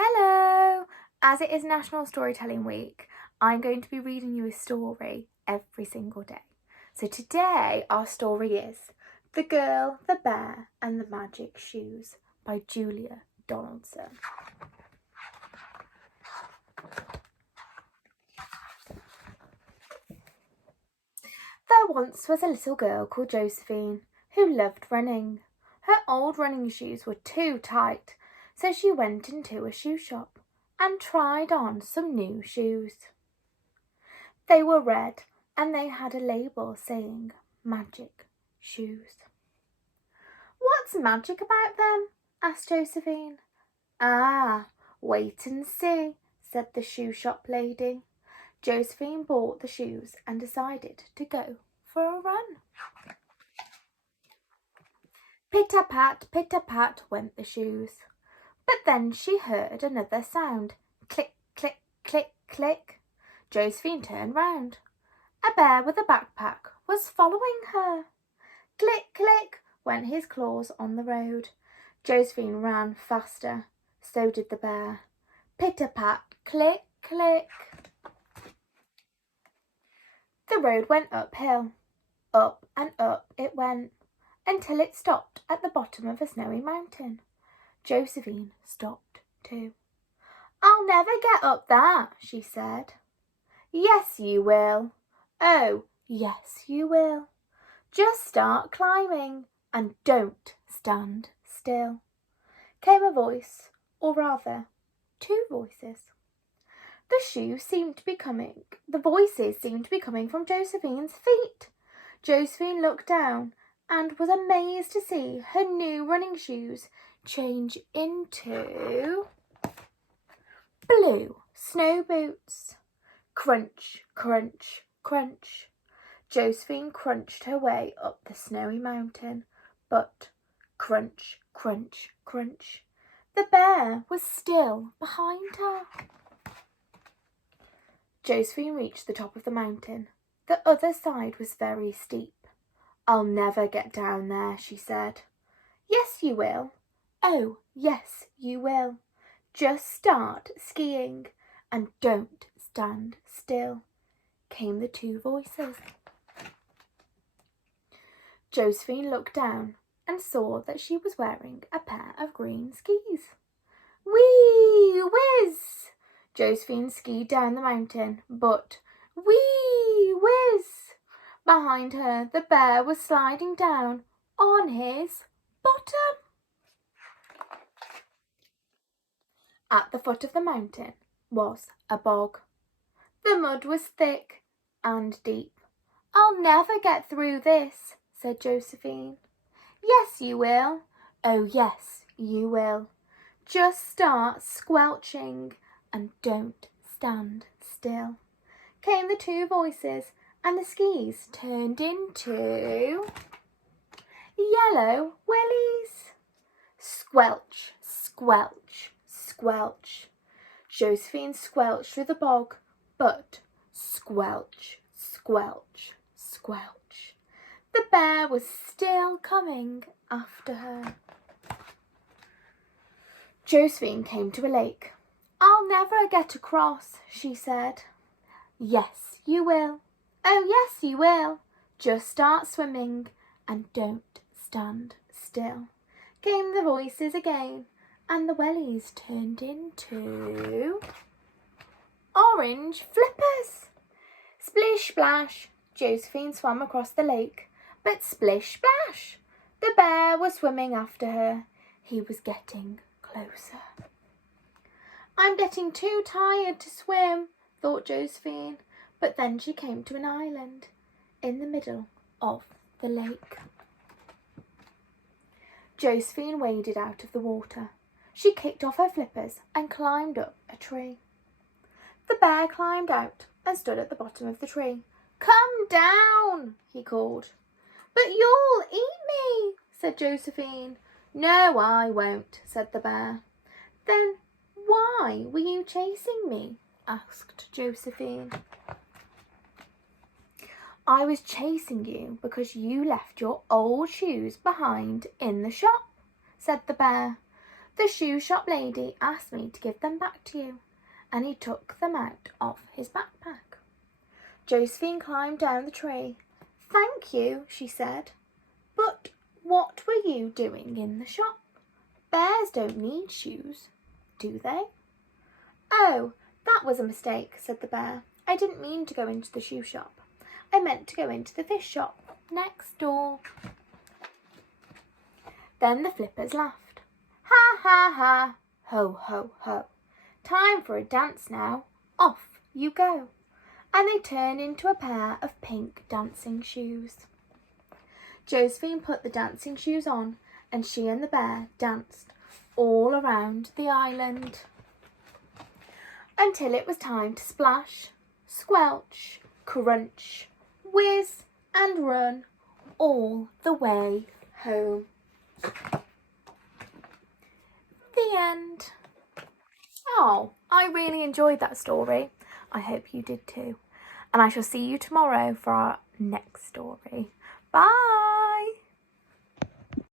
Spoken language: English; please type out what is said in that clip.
Hello! As it is National Storytelling Week, I'm going to be reading you a story every single day. So today our story is The Girl, the Bear and the Magic Shoes by Julia Donaldson. There once was a little girl called Josephine who loved running. Her old running shoes were too tight, so she went into a shoe shop and tried on some new shoes. They were red and they had a label saying Magic Shoes. What's magic about them? Asked Josephine. Ah, wait and see, said the shoe shop lady. Josephine bought the shoes and decided to go for a run. Pitter-pat went the shoes. But then she heard another sound. Click, click, click, click. Josephine turned round. A bear with a backpack was following her. Click, click went his claws on the road. Josephine ran faster. So did the bear. Pitter-pat, click, click. The road went uphill. Up and up it went, until it stopped at the bottom of a snowy mountain. Josephine stopped too. I'll never get up that, she said. Yes, you will. Oh, yes, you will. Just start climbing and don't stand still. Came a voice, or rather, two voices. The voices seemed to be coming from Josephine's feet. Josephine looked down and was amazed to see her new running shoes change into blue snow boots. Crunch, crunch, crunch. Josephine crunched her way up the snowy mountain, but crunch, crunch, crunch. The bear was still behind her. Josephine reached the top of the mountain. The other side was very steep. I'll never get down there, she said. Yes, you will. Oh, yes, you will. Just start skiing and don't stand still, came the two voices. Josephine looked down and saw that she was wearing a pair of green skis. Whee whiz! Josephine skied down the mountain, but whee whiz! Behind her, the bear was sliding down on his bottom. At the foot of the mountain was a bog. The mud was thick and deep. I'll never get through this, said Josephine. Yes, you will. Oh, yes, you will. Just start squelching and don't stand still, came the two voices, and the skis turned into yellow wellies. Squelch, squelch, squelch. Josephine squelched through the bog, but squelch, squelch, squelch. The bear was still coming after her. Josephine came to a lake. I'll never get across, she said. Yes, you will. Oh, yes, you will. Just start swimming and don't stand still, came the voices again, and the wellies turned into orange flippers. Splish splash, Josephine swam across the lake, but splish splash, the bear was swimming after her. He was getting closer. I'm getting too tired to swim, thought Josephine, but then she came to an island in the middle of the lake. Josephine waded out of the water. She kicked off her flippers and climbed up a tree. The bear climbed out and stood at the bottom of the tree. Come down, he called. But you'll eat me, said Josephine. No, I won't, said the bear. Then why were you chasing me? Asked Josephine. I was chasing you because you left your old shoes behind in the shop, said the bear. The shoe shop lady asked me to give them back to you, and he took them out of his backpack. Josephine climbed down the tree. Thank you, she said. But what were you doing in the shop? Bears don't need shoes, do they? Oh, that was a mistake, said the bear. I didn't mean to go into the shoe shop. I meant to go into the fish shop next door. Then the flippers laughed. Ha, ha, ha, ho, ho, ho. Time for a dance now. Off you go. And they turned into a pair of pink dancing shoes. Josephine put the dancing shoes on, and she and the bear danced all around the island until it was time to splash, squelch, crunch, whiz and run all the way home. The end. Oh, I really enjoyed that story. I hope you did too. And I shall see you tomorrow for our next story. Bye!